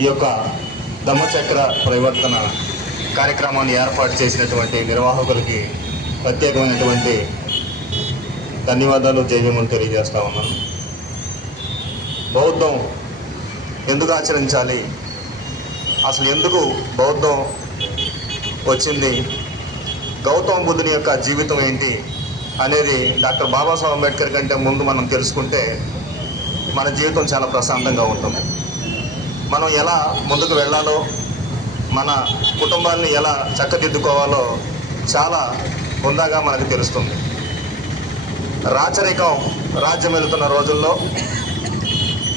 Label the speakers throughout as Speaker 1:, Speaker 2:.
Speaker 1: ఈ యొక్క ధమ్మచక్ర పరివర్తన కార్యక్రమాన్ని ఏర్పాటు చేసినటువంటి నిర్వాహకులకి ప్రత్యేకమైనటువంటి ధన్యవాదాలు జైవ్యములు తెలియజేస్తా ఉన్నాను. బౌద్ధం ఎందుకు ఆచరించాలి? అసలు ఎందుకు బౌద్ధం వచ్చింది? గౌతమ బుద్ధుని యొక్క జీవితం ఏంటి అనేది డాక్టర్ బాబాసాహెబ్ అంబేద్కర్ కంటే ముందు మనం తెలుసుకుంటే మన జీవితం చాలా ప్రశాంతంగా ఉంటుంది. మనం ఎలా ముందుకు వెళ్ళాలో మన కుటుంబాన్ని ఎలా చక్కదిద్దుకోవాలో చాలా హుందాగా మనకు తెలుస్తుంది. రాచరికం రాజ్యం వెళుతున్న రోజుల్లో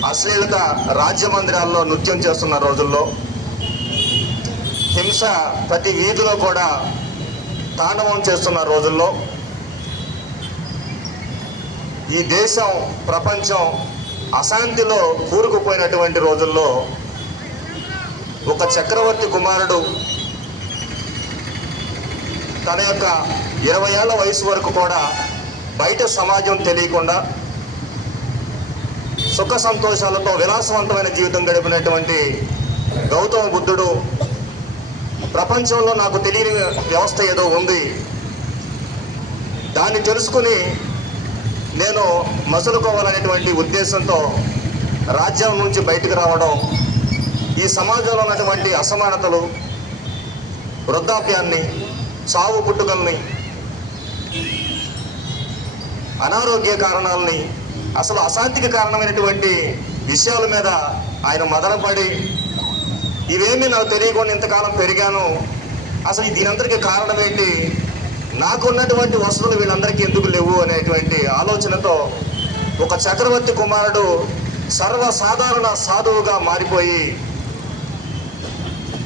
Speaker 1: అశ్లీలత రాజ్య మందిరాల్లో నృత్యం చేస్తున్న రోజుల్లో హింస ప్రతి వీధిలో కూడా తాండవం చేస్తున్న రోజుల్లో ఈ దేశం ప్రపంచం అశాంతిలో కూరుకుపోయినటువంటి రోజుల్లో ఒక చక్రవర్తి కుమారుడు తన యొక్క ఇరవై ఏళ్ళ వయసు వరకు కూడా బయట సమాజం తెలియకుండా సుఖ సంతోషాలతో విలాసవంతమైన జీవితం గడిపినటువంటి గౌతమ బుద్ధుడు ప్రపంచంలో నాకు తెలియని వ్యవస్థ ఏదో ఉంది. దాన్ని తెలుసుకుని నేను మసులుకోవాలనేటువంటి ఉద్దేశంతో రాజ్యం నుంచి బయటకు రావడం ఈ సమాజంలో ఉన్నటువంటి అసమానతలు వృద్ధాప్యాన్ని సావు పుట్టుకల్ని అనారోగ్య కారణాలని అసలు అశాంతికి కారణమైనటువంటి విషయాల మీద ఆయన మదనపడి ఇవేమీ నాకు తెలియకుండా ఇంతకాలం పెరిగాను. అసలు దీనందరికీ కారణం ఏంటి నాకున్నటువంటి వసతులు వీళ్ళందరికీ ఎందుకు లేవు అనేటువంటి ఆలోచనతో ఒక చక్రవర్తి కుమారుడు సర్వసాధారణ సాధువుగా మారిపోయి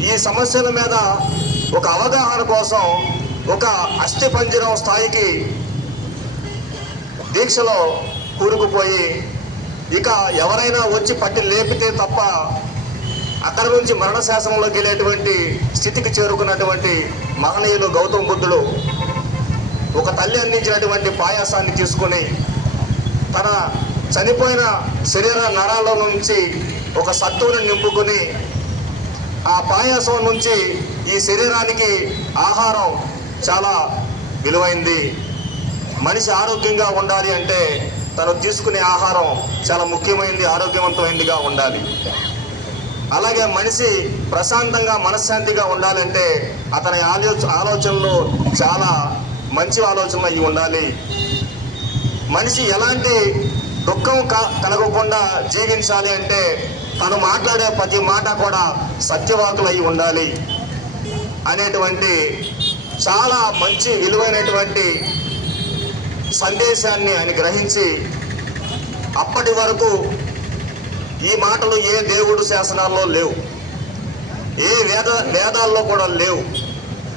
Speaker 1: ఈ సమస్యల మీద ఒక అవగాహన కోసం ఒక అస్థిపంజరం స్థాయికి దీక్షలో కూరుకుపోయి ఇక ఎవరైనా వచ్చి పట్టి లేపితే తప్ప అక్కడి నుంచి మరణశాసనంలోకి వెళ్ళేటువంటి స్థితికి చేరుకున్నటువంటి మహనీయులు గౌతమ్ బుద్ధుడు ఒక తల్లి అందించినటువంటి పాయాసాన్ని తీసుకొని తన చనిపోయిన శరీర నరాల నుంచి ఒక సత్తువుని నింపుకొని ఆ పాయాసం నుంచి ఈ శరీరానికి ఆహారం చాలా విలువైంది. మనిషి ఆరోగ్యంగా ఉండాలి అంటే తను తీసుకునే ఆహారం చాలా ముఖ్యమైనది ఆరోగ్యవంతమైనదిగా ఉండాలి. అలాగే మనిషి ప్రశాంతంగా మనశ్శాంతిగా ఉండాలంటే అతని ఆలోచ ఆలోచనలు చాలా మంచి ఆలోచనలు అయి ఉండాలి. మనిషి ఎలాంటి దుఃఖం క- కలగకుండా జీవించాలి అంటే తను మాట్లాడే ప్రతి మాట కూడా సత్యవాకులు ఉండాలి అనేటువంటి చాలా మంచి విలువైనటువంటి సందేశాన్ని ఆయన గ్రహించి అప్పటి వరకు ఈ మాటలు ఏ దేవుడు శాసనాల్లో లేవు. ఏ వేద వేదాల్లో కూడా లేవు.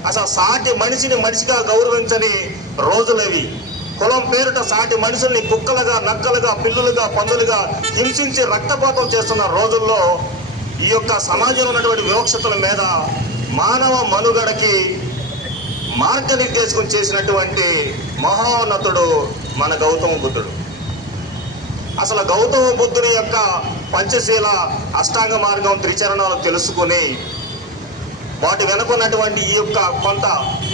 Speaker 1: అసలు సాటి మనిషిని మనిషిగా గౌరవించని రోజులవి. కులం పేరుట సాటి మనుషుల్ని కుక్కలుగా నక్కలుగా పిల్లులుగా పందులుగా హింసించి రక్తపాతం చేస్తున్న రోజుల్లో ఈ యొక్క సమాజంలో ఉన్నటువంటి వివక్షతల మీద మానవ మనుగడకి మార్గనిర్దేశం చేసినటువంటి మహోన్నతుడు మన గౌతమ బుద్ధుడు. అసలు గౌతమ బుద్ధుని యొక్క పంచశీల అష్టాంగ మార్గం త్రిచరణాలు తెలుసుకుని వాటి వెనుకున్నటువంటి ఈ యొక్క కొంత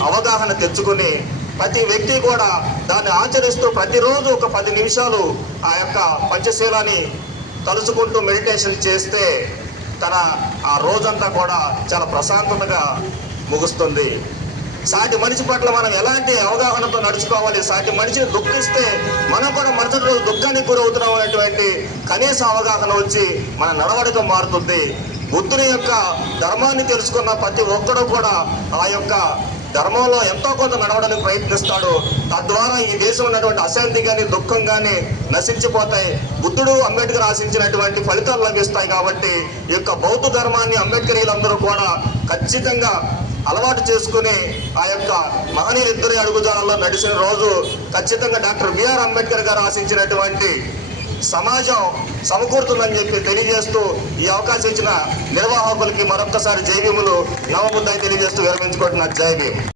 Speaker 1: అవగాహన తెచ్చుకుని ప్రతి వ్యక్తి కూడా దాన్ని ఆచరిస్తూ ప్రతిరోజు ఒక పది నిమిషాలు ఆ యొక్క పంచశీలాన్ని తలుచుకుంటూ మెడిటేషన్ చేస్తే తన ఆ రోజంతా కూడా చాలా ప్రశాంతతగా ముగుస్తుంది. సాటి మనిషి పట్ల మనం ఎలాంటి అవగాహనతో నడుచుకోవాలి? సాటి మనిషిని దుఃఖిస్తే మనం కూడా మరుసటి రోజు దుఃఖానికి గురవుతున్నాం అనేటువంటి కనీస అవగాహన వచ్చి మన నడవడిక మారుతుంది. బుద్ధుని యొక్క ధర్మాన్ని తెలుసుకున్న ప్రతి ఒక్కడు కూడా ఆ యొక్క ధర్మంలో ఎంతో కొంత నడవడానికి ప్రయత్నిస్తాడు. తద్వారా ఈ దేశంలో ఉన్నటువంటి అశాంతి కానీ దుఃఖం కానీ నశించిపోతాయి. బుద్ధుడు అంబేద్కర్ ఆశించినటువంటి ఫలితాలు లభిస్తాయి కాబట్టి ఈ యొక్క బౌద్ధ ధర్మాన్ని అంబేద్కరీలందరూ కూడా ఖచ్చితంగా అలవాటు చేసుకుని ఆ యొక్క మహనీయులు ఇద్దరి అడుగుజాడల్లో నడిచిన రోజు ఖచ్చితంగా డాక్టర్ బిఆర్ అంబేద్కర్ గారు ఆశించినటువంటి సమాజం సమకూరుతుందని చెప్పి తెలియజేస్తూ ఈ అవకాశం ఇచ్చిన నిర్వాహకులకి మరొక్కసారి జై భీములు. తెలియజేస్తూ విరమించుకుంటున్నారు జై భీమ్.